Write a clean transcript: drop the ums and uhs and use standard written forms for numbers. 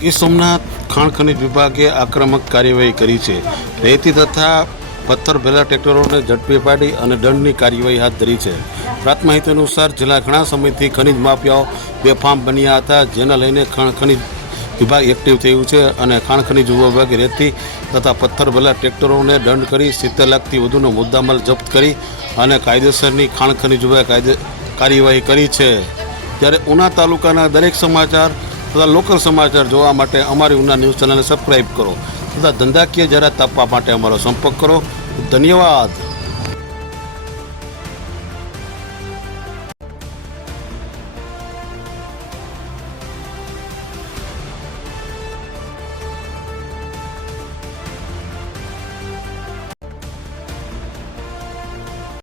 ગીર સોમનાથ ખાણ ખનિજ વિભાગે આક્રમક કાર્યવાહી કરી છે। રેતી તથા પથ્થર ભરેલા ટ્રેક્ટરોને ઝડપી પાડી અને દંડની કાર્યવાહી હાથ ધરી છે। પ્રાપ્ત માહિતી અનુસાર છેલ્લા ઘણા સમયથી ખનિજ માફિયાઓ બેફામ બન્યા હતા, જેને લઈને ખાણ ખનિજ વિભાગ એક્ટિવ થયું છે અને ખાણ ખનિજ વિભાગે રેતી તથા પથ્થર ભરેલા ટ્રેક્ટરોને દંડ કરી 70 લાખથી વધુનો મુદ્દામાલ જપ્ત કરી અને કાયદેસરની ખાણ ખનિજ વિભાગે કાર્યવાહી કરી છે। ત્યારે ઉના તાલુકાના દરેક સમાચાર તથા લોકલ સમાચાર જોવા માટે અમારી ઉના ન્યૂઝ ચેનલને સબસ્ક્રાઈબ કરો તથા ધંધાકીય જાહેરાત આપવા માટે અમારો સંપર્ક કરો। ધન્યવાદ।